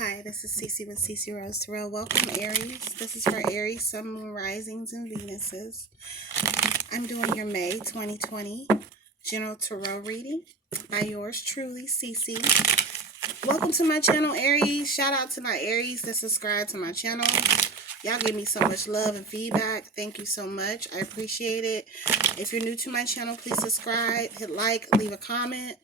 Hi, this is Cece with Cece Rose Terrell. Welcome, Aries. This is for Aries, Sun, Moon, Risings, and Venuses. I'm doing your May 2020 General Tarot reading by yours truly, Cece. Welcome to my channel, Aries. Shout out to my Aries that subscribe to my channel. Y'all give me so much love and feedback. Thank you so much. I appreciate it. If you're new to my channel, please subscribe, hit like, leave a comment.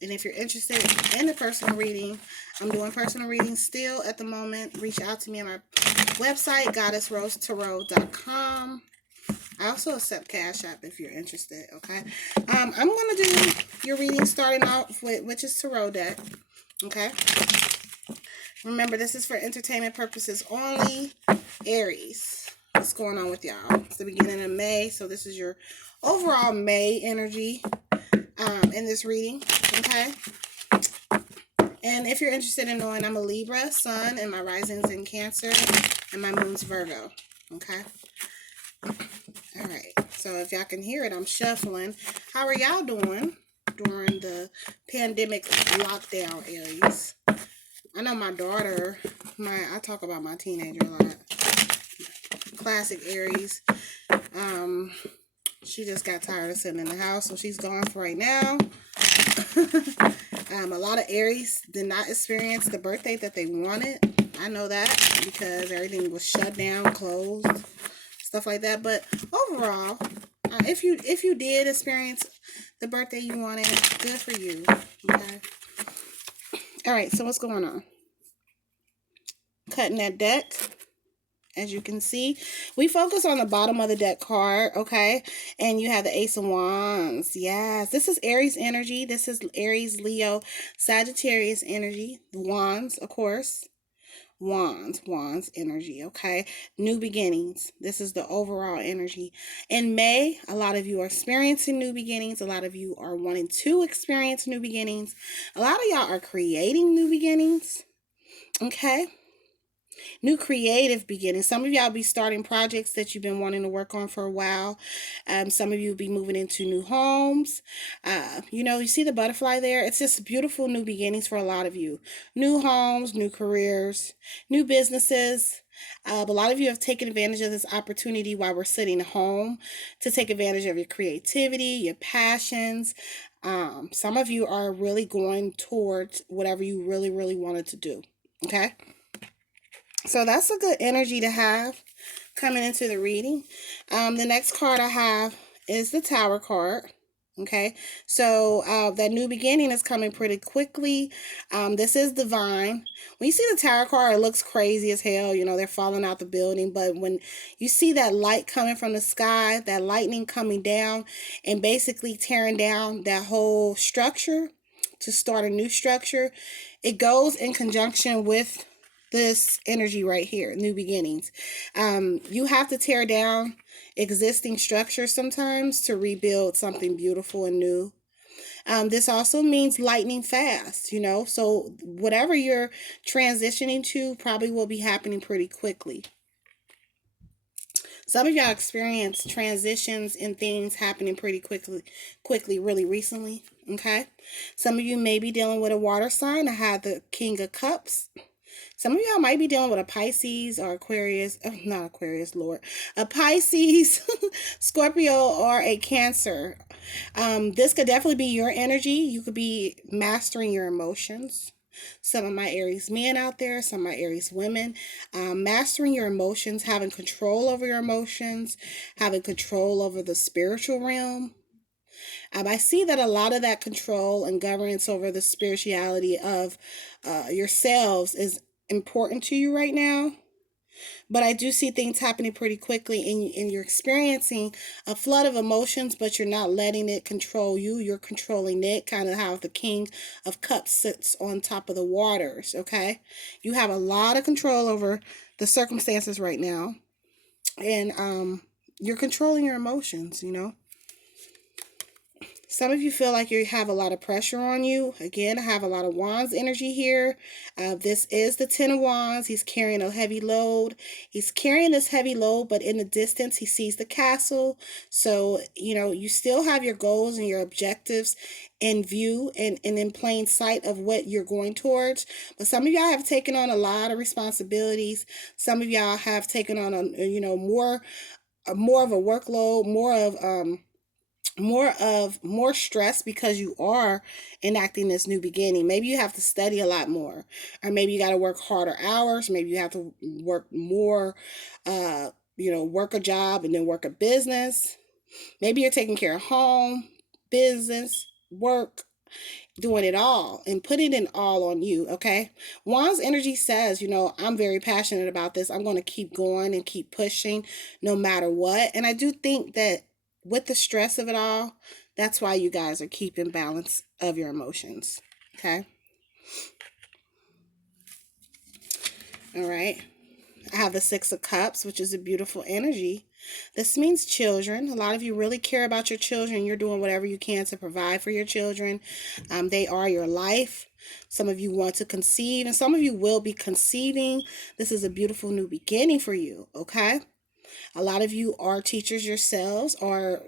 And if you're interested in a personal reading, I'm doing personal readings still at the moment. Reach out to me on my website, goddessrosetarot.com. I also accept CASHAPP if you're interested, okay? I'm going to do your reading starting off with Witch's Tarot deck, okay? Remember, this is for entertainment purposes only. Aries, what's going on with y'all? It's the beginning of May, so this is your overall May energy in this reading, okay? And if you're interested in knowing, I'm a Libra, Sun, and my rising's in Cancer, and my moon's Virgo, okay? All right, so if y'all can hear it, I'm shuffling. How are y'all doing during the pandemic lockdown, Aries? I know my daughter, I talk about my teenager a lot. Classic Aries. She just got tired of sitting in the house, so she's gone for right now. A lot of Aries did not experience the birthday that they wanted. I know that because everything was shut down, closed, stuff like that. But overall, if you did experience the birthday you wanted, good for you. Okay. All right. So what's going on? Cutting that deck. As you can see, we focus on the bottom of the deck card, okay? And you have the Ace of Wands. Yes, this is Aries energy. This is Aries, Leo, Sagittarius energy. Wands, of course. Wands energy, okay? New beginnings. This is the overall energy. In May, a lot of you are experiencing new beginnings. A lot of you are wanting to experience new beginnings. A lot of y'all are creating new beginnings, okay? New creative beginnings. Some of y'all be starting projects that you've been wanting to work on for a while. Some of you will be moving into new homes. You see the butterfly there? It's just beautiful new beginnings for a lot of you. New homes, new careers, new businesses. A lot of you have taken advantage of this opportunity while we're sitting home to take advantage of your creativity, your passions. Some of you are really going towards whatever you really, really wanted to do. Okay? So that's a good energy to have coming into the reading. The next card I have is the Tower card. Okay, so that new beginning is coming pretty quickly. This is divine. When you see the Tower card, it looks crazy as hell. You know, they're falling out the building. But when you see that light coming from the sky, that lightning coming down and basically tearing down that whole structure to start a new structure, it goes in conjunction with this energy right here, new beginnings. You have to tear down existing structures sometimes to rebuild something beautiful and new. This also means lightning fast, so whatever you're transitioning to probably will be happening pretty quickly. Some of y'all experience transitions and things happening pretty quickly, really recently, okay? Some of you may be dealing with a water sign. I have the King of Cups. Some of y'all might be dealing with a Pisces or Aquarius, not Aquarius, Lord, a Pisces, Scorpio, or a Cancer. This could definitely be your energy. You could be mastering your emotions. Some of my Aries men out there, some of my Aries women, mastering your emotions, having control over your emotions, having control over the spiritual realm. I see that a lot of that control and governance over the spirituality of yourselves is important to you right now. But I do see things happening pretty quickly, and you're experiencing a flood of emotions, but you're not letting it control you. You're controlling it, kind of how the King of Cups sits on top of the waters, okay? You have a lot of control over the circumstances right now, and you're controlling your emotions, Some of you feel like you have a lot of pressure on you. Again, I have a lot of Wands energy here. This is the Ten of Wands. He's carrying a heavy load. He's carrying this heavy load, but in the distance, he sees the castle. So, you still have your goals and your objectives in view and in plain sight of what you're going towards. But some of y'all have taken on a lot of responsibilities. Some of y'all have taken on more of a workload, more stress because you are enacting this new beginning. Maybe you have to study a lot more, or maybe you got to work harder hours. Maybe you have to work more, work a job and then work a business. Maybe you're taking care of home, business, work, doing it all and putting it all on you. Okay. Wands energy says, I'm very passionate about this. I'm going to keep going and keep pushing no matter what. And I do think that with the stress of it all, that's why you guys are keeping balance of your emotions. Okay. All right. I have the Six of Cups, which is a beautiful energy. This means children. A lot of you really care about your children. You're doing whatever you can to provide for your children. They are your life. Some of you want to conceive, and some of you will be conceiving. This is a beautiful new beginning for you, okay? A lot of you are teachers yourselves, or,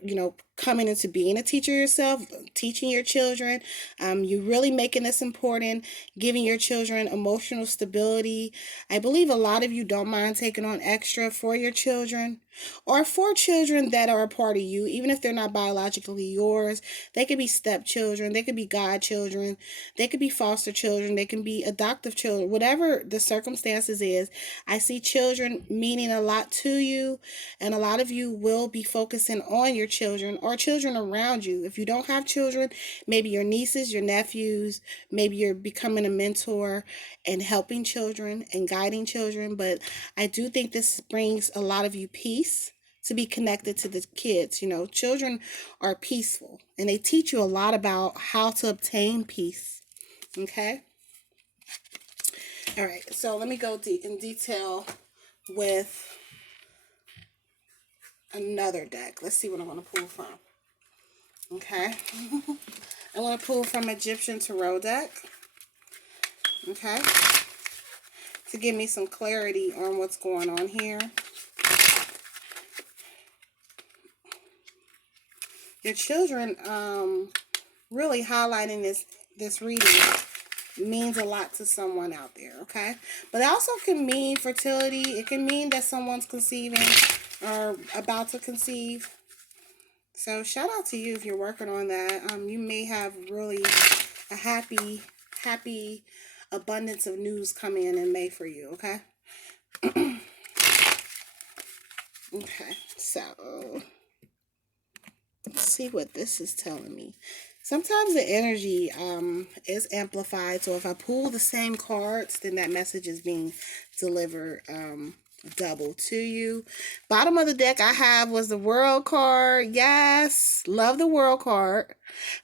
coming into being a teacher yourself, teaching your children. You're really making this important, giving your children emotional stability. I believe a lot of you don't mind taking on extra for your children, or for children that are a part of you, even if they're not biologically yours. They could be stepchildren, they could be godchildren, they could be foster children, they can be adoptive children, whatever the circumstances is. I see children meaning a lot to you, and a lot of you will be focusing on your children or children around you. If you don't have children, maybe your nieces, your nephews, maybe you're becoming a mentor and helping children and guiding children. But I do think this brings a lot of you peace to be connected to the kids. Children are peaceful, and they teach you a lot about how to obtain peace. Okay? All right, so let me go in detail with another deck. Let's see what I want to pull from. Okay. I want to pull from Egyptian Tarot deck. Okay. To give me some clarity on what's going on here. Your children really highlighting this reading means a lot to someone out there, okay? But it also can mean fertility. It can mean that someone's conceiving or about to conceive. So shout out to you if you're working on that. You may have really a happy abundance of news coming in May for you, okay? Okay, so let's see what this is telling me. Sometimes the energy is amplified, so if I pull the same cards, then that message is being delivered double to you. Bottom of the deck I have was the World card. Yes, love the World card.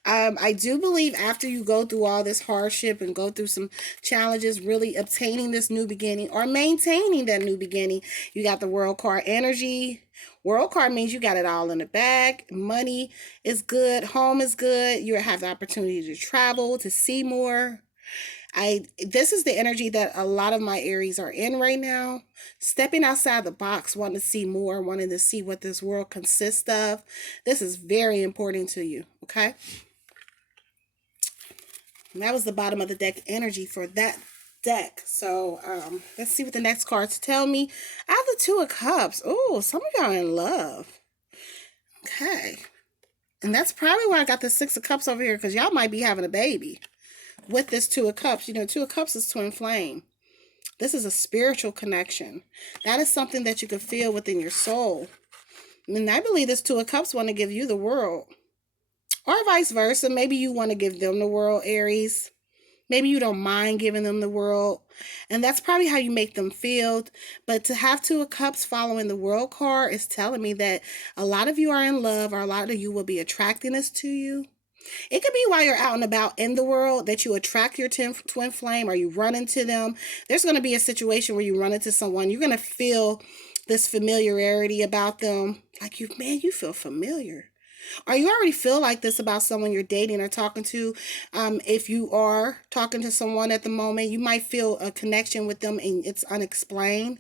I do believe after you go through all this hardship and go through some challenges, really obtaining this new beginning or maintaining that new beginning, you got the World card energy. World card means you got it all in the bag. Money is good. Home is good. You have the opportunity to travel, to see more. This is the energy that a lot of my Aries are in right now. Stepping outside the box, wanting to see more, wanting to see what this world consists of. This is very important to you, okay? And that was the bottom of the deck energy for that deck. So let's see what the next cards tell me. I have the Two of Cups. Oh, some of y'all are in love. Okay. And that's probably why I got the Six of Cups over here, because y'all might be having a baby with this Two of Cups. Two of Cups is twin flame. This is a spiritual connection. That is something that you can feel within your soul. And I believe this Two of Cups want to give you the world. Or vice versa. Maybe you want to give them the world, Aries. Maybe you don't mind giving them the world. And that's probably how you make them feel. But to have Two of Cups following the World card is telling me that a lot of you are in love, or a lot of you will be attracting this to you. It could be while you're out and about in the world that you attract your twin flame, or you run into them. There's going to be a situation where you run into someone. You're going to feel this familiarity about them. Like, you feel familiar. Or you already feel like this about someone you're dating or talking to. If you are talking to someone at the moment, you might feel a connection with them and it's unexplained.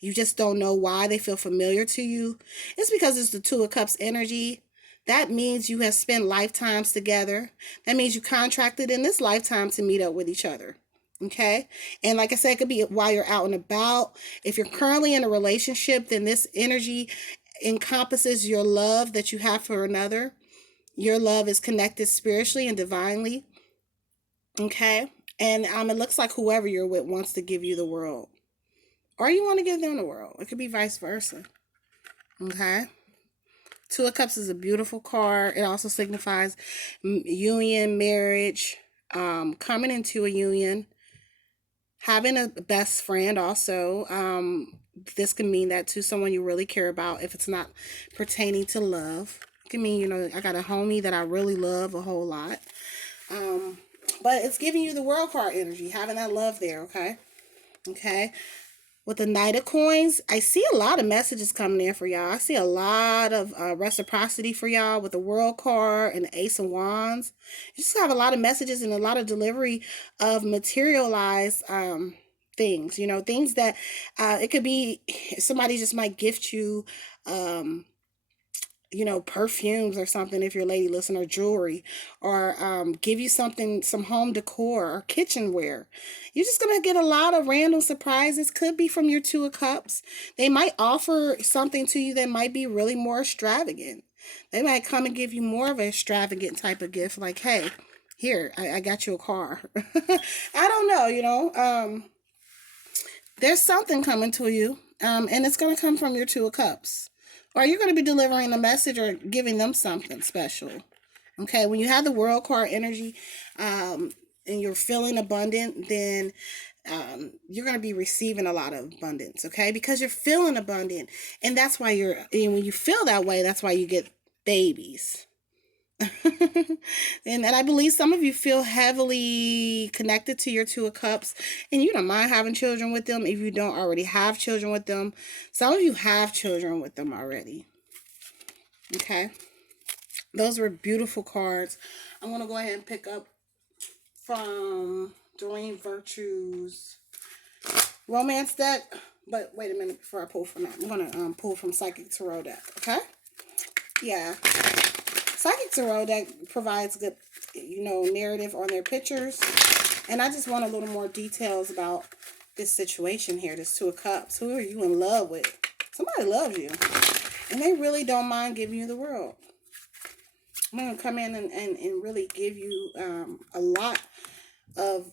You just don't know why they feel familiar to you. It's because it's the Two of Cups energy. That means you have spent lifetimes together. That means you contracted in this lifetime to meet up with each other. Okay. And like I said, it could be while you're out and about. If you're currently in a relationship, then this energy encompasses your love that you have for another. Your love is connected spiritually and divinely. Okay. And it looks like whoever you're with wants to give you the world. Or you want to give them the world. It could be vice versa. Okay. Two of Cups is a beautiful card. It also signifies union, marriage, coming into a union, having a best friend also. This can mean that to someone you really care about if it's not pertaining to love. It can mean, I got a homie that I really love a whole lot. But it's giving you the world card energy, having that love there, okay? Okay. With the Knight of Coins, I see a lot of messages coming in for y'all. I see a lot of reciprocity for y'all with the World card and the Ace of Wands. You just have a lot of messages and a lot of delivery of materialized things. Things that it could be somebody just might gift you perfumes or something if you're a lady listener, or jewelry, or give you something, some home decor or kitchenware. You're just going to get a lot of random surprises. Could be from your Two of Cups. They might offer something to you that might be really more extravagant. They might come and give you more of an extravagant type of gift, like, hey, here, I got you a car. I don't know, there's something coming to you, and it's going to come from your Two of Cups. Or you're going to be delivering a message or giving them something special. Okay, when you have the World card energy and you're feeling abundant, then you're going to be receiving a lot of abundance, okay? Because you're feeling abundant. And that's why when you feel that way, that's why you get babies. and I believe some of you feel heavily connected to your Two of Cups, and you don't mind having children with them if you don't already have children with them. Some of you have children with them already. Okay, those were beautiful cards. I'm going to go ahead and pick up from Doreen Virtue's romance deck, but wait a minute before I pull from that. I'm going to pull from Psychic Tarot deck. Okay, yeah. Psychic Tarot deck provides good, narrative on their pictures. And I just want a little more details about this situation here, this Two of Cups. Who are you in love with? Somebody loves you. And they really don't mind giving you the world. I'm going to come in and really give you a lot of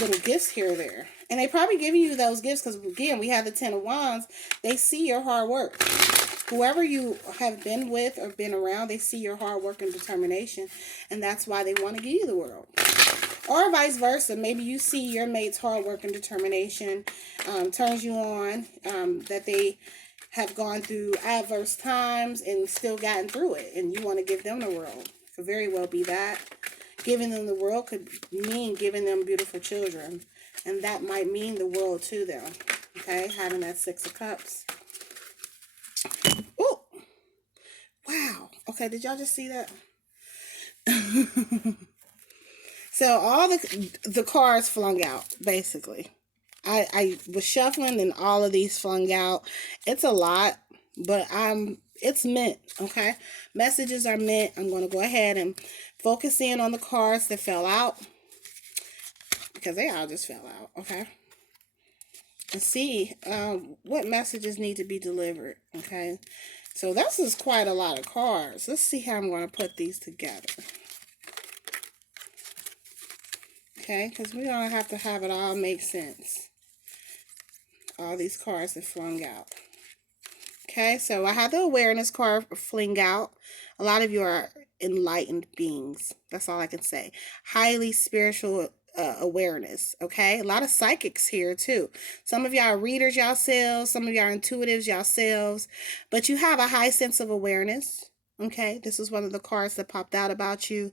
little gifts here or there. And they probably giving you those gifts because, again, we have the Ten of Wands. They see your hard work. Whoever you have been with or been around, they see your hard work and determination, and that's why they want to give you the world. Or vice versa. Maybe you see your mate's hard work and determination turns you on, that they have gone through adverse times and still gotten through it, and you want to give them the world. Could very well be that. Giving them the world could mean giving them beautiful children, and that might mean the world to them. Okay, having that Six of Cups. Oh, wow. Okay, did y'all just see that? So all the cards flung out, basically. I was shuffling and all of these flung out. It's a lot, but it's meant, okay? Messages are meant. I'm going to go ahead and focus in on the cards that fell out, because they all just fell out, okay? And see what messages need to be delivered, okay? So this is quite a lot of cards. Let's see how I'm going to put these together. Okay, because we're going to have it all make sense. All these cards that flung out. Okay, so I had the awareness card fling out. A lot of you are enlightened beings. That's all I can say. Highly spiritual awareness. Okay, a lot of psychics here too. Some of y'all are readers yourselves. Some of y'all are intuitives yourselves. But you have a high sense of awareness. Okay, this is one of the cards that popped out about you.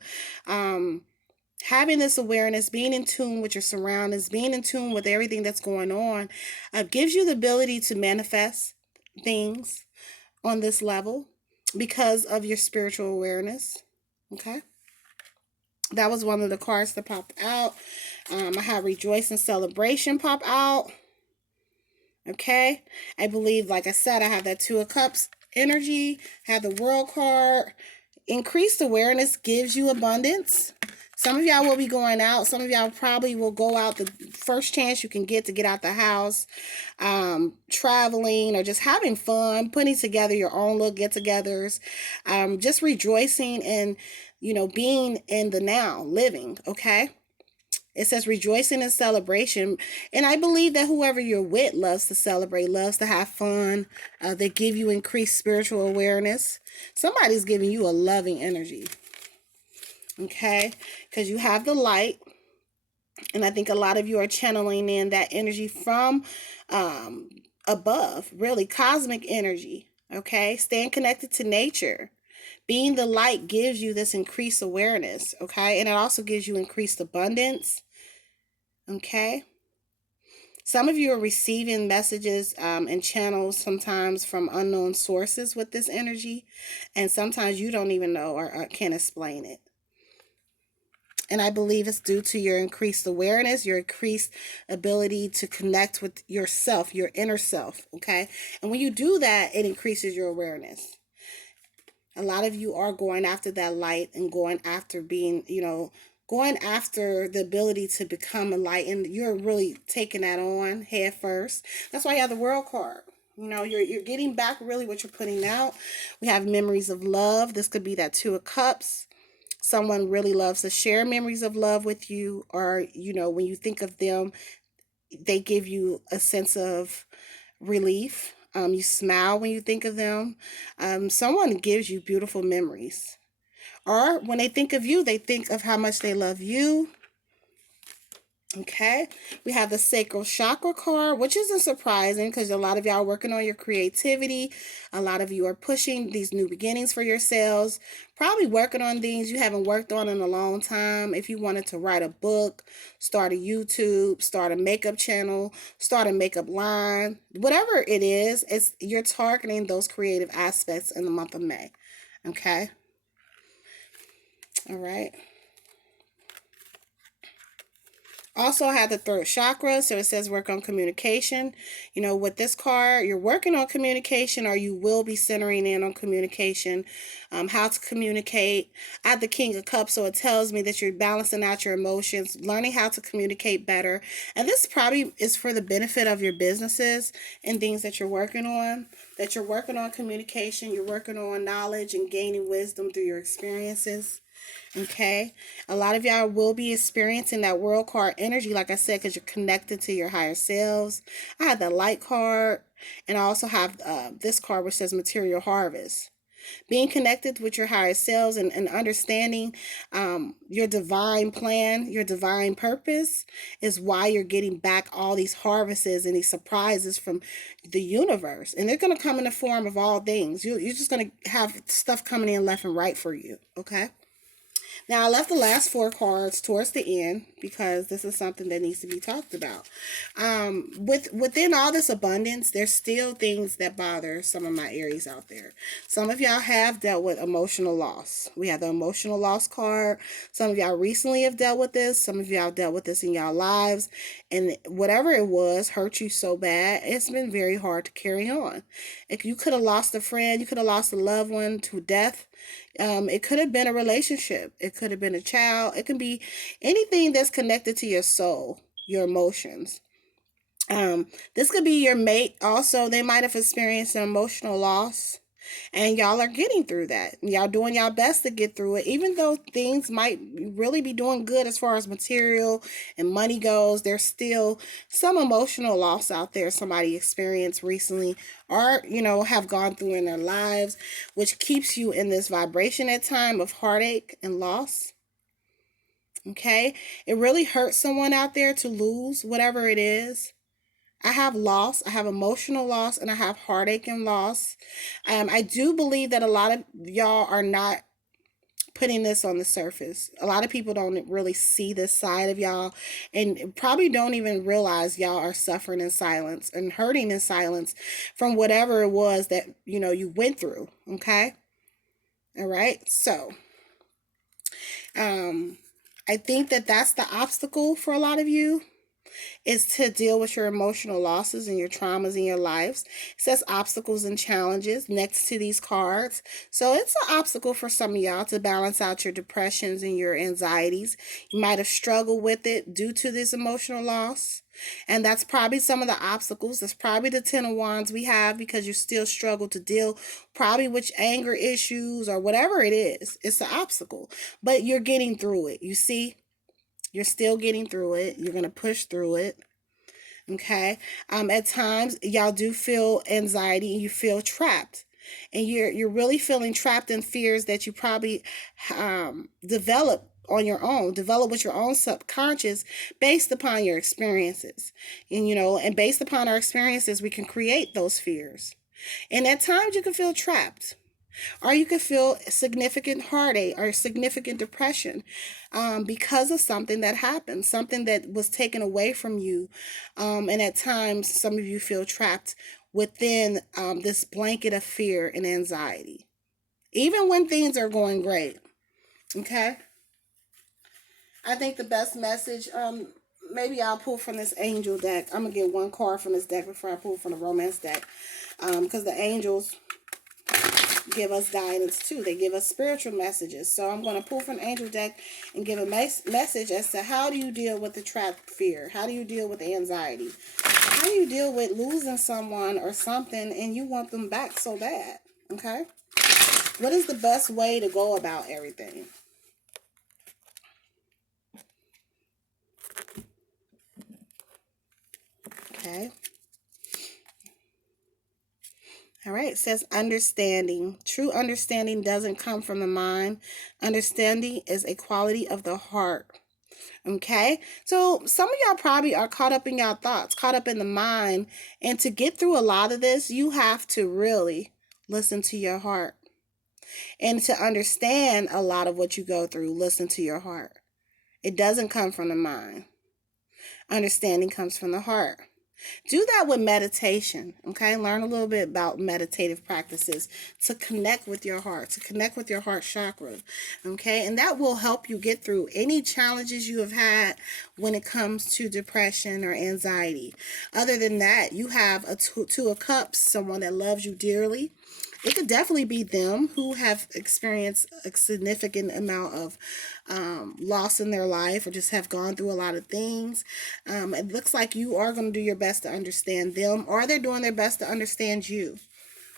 Having this awareness, being in tune with your surroundings, being in tune with everything that's going on, gives you the ability to manifest things on this level. because of your spiritual awareness. Okay. That was one of the cards that popped out. I had rejoice and celebration pop out. Okay. I believe, like I said, I have that Two of Cups energy, have the World card. Increased awareness gives you abundance. Some of y'all will be going out. Some of y'all probably will go out the first chance you can get to get out the house, traveling or just having fun, putting together your own little get-togethers, just rejoicing and, being in the now, living, okay? It says rejoicing and celebration. And I believe that whoever you're with loves to celebrate, loves to have fun. They give you increased spiritual awareness. Somebody's giving you a loving energy. Okay? Because you have the light. And I think a lot of you are channeling in that energy from above, really cosmic energy. Okay? Staying connected to nature. Being the light gives you this increased awareness. Okay? And it also gives you increased abundance. Okay? Some of you are receiving messages and channels sometimes from unknown sources with this energy, and sometimes you don't even know or can't explain it. And I believe it's due to your increased awareness, your increased ability to connect with yourself, your inner self, okay? And when you do that, it increases your awareness. A lot of you are going after that light and going after being, going after the ability to become a light, and you're really taking that on head first. That's why you have the World card. You're getting back really what you're putting out. We have memories of love. This could be that Two of Cups. Someone really loves to share memories of love with you, or when you think of them, they give you a sense of relief. You smile when you think of them. Someone gives you beautiful memories. Or when they think of you, they think of how much they love you. Okay, we have the sacral chakra card, which isn't surprising because a lot of y'all are working on your creativity. A lot of you are pushing these new beginnings for yourselves, probably working on things you haven't worked on in a long time. If you wanted to write a book, start a YouTube, start a makeup channel, start a makeup line, whatever it is, you're targeting those creative aspects in the month of May. Okay, all right. Also, I have the third chakra, so it says work on communication. With this card, you're working on communication, or you will be centering in on communication, how to communicate. I have the King of Cups, so it tells me that you're balancing out your emotions, learning how to communicate better. And this probably is for the benefit of your businesses and things that you're working on. That you're working on communication, you're working on knowledge and gaining wisdom through your experiences. Okay, a lot of y'all will be experiencing that World card energy, like I said, because you're connected to your higher selves. I have the Light card, and I also have this card which says Material Harvest. Being connected with your higher selves and understanding your divine plan, your divine purpose is why you're getting back all these harvests and these surprises from the universe. And they're going to come in the form of all things. You're just going to have stuff coming in left and right for you, okay? Now, I left the last four cards towards the end because this is something that needs to be talked about. Within all this abundance, there's still things that bother some of my Aries out there. Some of y'all have dealt with emotional loss. We have the emotional loss card. Some of y'all recently have dealt with this. Some of y'all dealt with this in y'all lives. And whatever it was hurt you so bad, it's been very hard to carry on. If you could have lost a friend, you could have lost a loved one to death. It could have been a relationship. It could have been a child. It can be anything that's connected to your soul, your emotions. This could be your mate. Also, they might have experienced an emotional loss, and y'all are getting through that. Y'all doing y'all best to get through it, even though things might really be doing good as far as material and money goes. There's still some emotional loss out there somebody experienced recently, or have gone through in their lives, which keeps you in this vibration at time of heartache and loss. Okay, it really hurts someone out there to lose whatever it is. I have loss, I have emotional loss, and I have heartache and loss. I do believe that a lot of y'all are not putting this on the surface. A lot of people don't really see this side of y'all, and probably don't even realize y'all are suffering in silence and hurting in silence from whatever it was that you went through. Okay. All right. So, I think that that's the obstacle for a lot of you, is to deal with your emotional losses and your traumas in your lives. It says obstacles and challenges next to these cards. So it's an obstacle for some of y'all to balance out your depressions and your anxieties. You might have struggled with it due to this emotional loss. And that's probably some of the obstacles. That's probably the 10 of Wands we have, because you still struggle to deal probably with anger issues or whatever it is. It's an obstacle, but you're getting through it. You see, you're still getting through it. You're going to push through it. Okay. At times y'all do feel anxiety and you feel trapped. And you're really feeling trapped in fears that you probably develop on your own, develop with your own subconscious based upon your experiences. And and based upon our experiences, we can create those fears. And at times you can feel trapped, or you could feel significant heartache or significant depression because of something that happened, something that was taken away from you. And at times, some of you feel trapped within this blanket of fear and anxiety, even when things are going great. Okay? I think the best message, maybe I'll pull from this angel deck. I'm going to get one card from this deck before I pull from the romance deck, because the angels give us guidance too. They give us spiritual messages. So I'm going to pull from an angel deck and give a message as to how do you deal with the trapped fear? How do you deal with the anxiety? How do you deal with losing someone or something and you want them back so bad? Okay? What is the best way to go about everything? Okay. All right, it says understanding. True understanding doesn't come from the mind. Understanding is a quality of the heart. Okay, so some of y'all probably are caught up in y'all thoughts, caught up in the mind. And to get through a lot of this, you have to really listen to your heart. And to understand a lot of what you go through, listen to your heart. It doesn't come from the mind. Understanding comes from the heart. Do that with meditation, okay? Learn a little bit about meditative practices to connect with your heart, to connect with your heart chakra, okay? And that will help you get through any challenges you have had when it comes to depression or anxiety. Other than that, you have a two of cups, someone that loves you dearly. It could definitely be them who have experienced a significant amount of loss in their life, or just have gone through a lot of things. It looks like you are going to do your best to understand them, or they're doing their best to understand you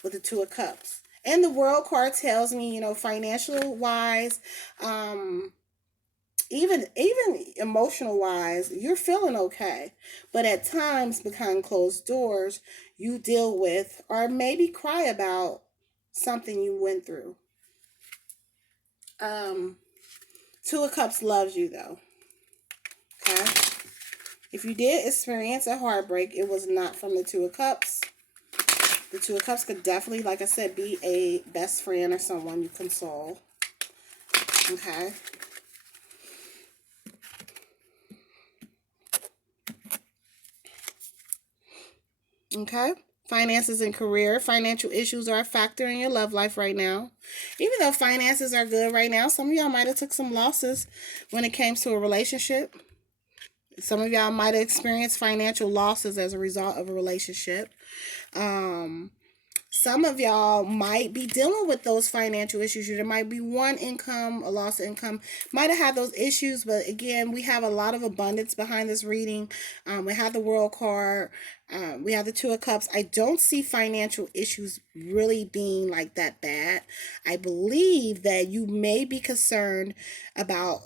with the Two of Cups. And the World card tells me, financial wise, even emotional wise, you're feeling okay. But at times, behind closed doors, you deal with or maybe cry about something you went through. Um, Two of Cups loves you though. Okay. If you did experience a heartbreak, it was not from the Two of Cups. The Two of Cups could definitely, like I said, be a best friend or someone you console. Okay. Okay. Finances and career. Financial issues are a factor in your love life right now. Even though finances are good right now, some of y'all might have took some losses when it came to a relationship. Some of y'all might have experienced financial losses as a result of a relationship. Um, some of y'all might be dealing with those financial issues. There might be one income, a loss of income, might have had those issues, but again, we have a lot of abundance behind this reading. We have the World card. We have the Two of Cups. I don't see financial issues really being like that bad. I believe that you may be concerned about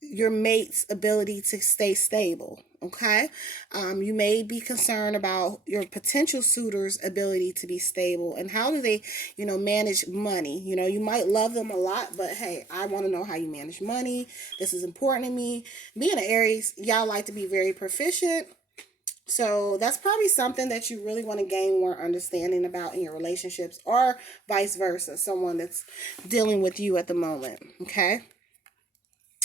your mate's ability to stay stable. Okay. You may be concerned about your potential suitor's ability to be stable and how do they, manage money. You might love them a lot, but hey, I want to know how you manage money. This is important to me. Being an Aries, y'all like to be very proficient. So that's probably something that you really want to gain more understanding about in your relationships, or vice versa, someone that's dealing with you at the moment. Okay.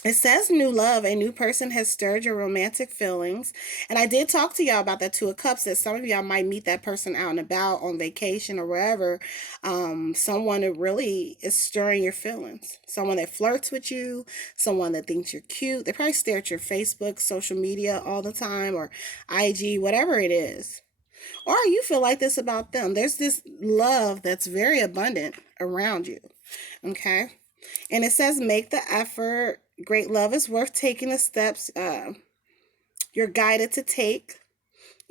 It says new love, a new person has stirred your romantic feelings. And I did talk to y'all about that Two of Cups, that some of y'all might meet that person out and about on vacation or wherever. Someone that really is stirring your feelings. Someone that flirts with you, someone that thinks you're cute. They probably stare at your Facebook, social media all the time, or IG, whatever it is. Or you feel like this about them. There's this love that's very abundant around you. Okay? And it says, make the effort. Great love is worth taking the steps you're guided to take.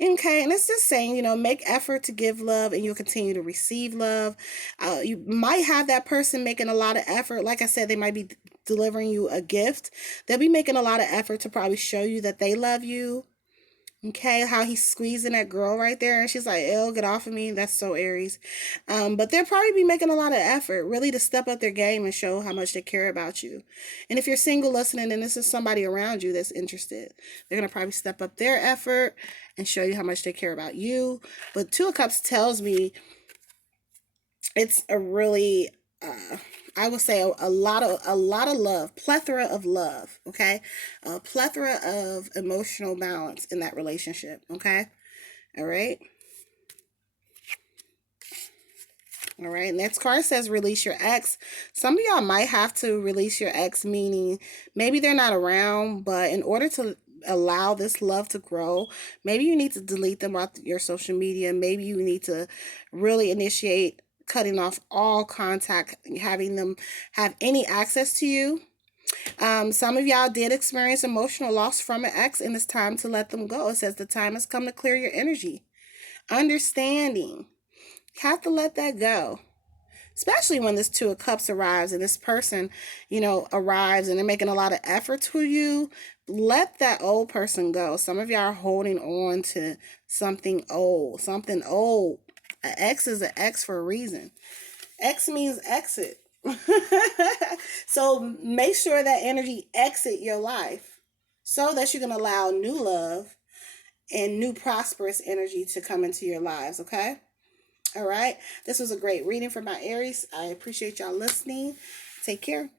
Okay, and it's just saying, make effort to give love and you'll continue to receive love. You might have that person making a lot of effort. Like I said, they might be delivering you a gift. They'll be making a lot of effort to probably show you that they love you. Okay, how he's squeezing that girl right there, and she's like, "Ew, get off of me." That's so Aries. But they'll probably be making a lot of effort, really, to step up their game and show how much they care about you. And if you're single listening, and this is somebody around you that's interested, they're gonna probably step up their effort and show you how much they care about you. But Two of Cups tells me it's a really I would say a lot of love, plethora of love, okay? A plethora of emotional balance in that relationship, okay? All right. All right. Next card says release your ex. Some of y'all might have to release your ex, meaning maybe they're not around, but in order to allow this love to grow, maybe you need to delete them off your social media. Maybe you need to really initiate cutting off all contact, having them have any access to you. Some of y'all did experience emotional loss from an ex, and it's time to let them go. It says the time has come to clear your energy. Understanding. You have to let that go. Especially when this Two of Cups arrives and this person, arrives and they're making a lot of effort to you. Let that old person go. Some of y'all are holding on to something old. Something old. An ex is an ex for a reason. X means exit. So make sure that energy exit your life so that you can allow new love and new prosperous energy to come into your lives, okay? All right. This was a great reading for my Aries. I appreciate y'all listening. Take care.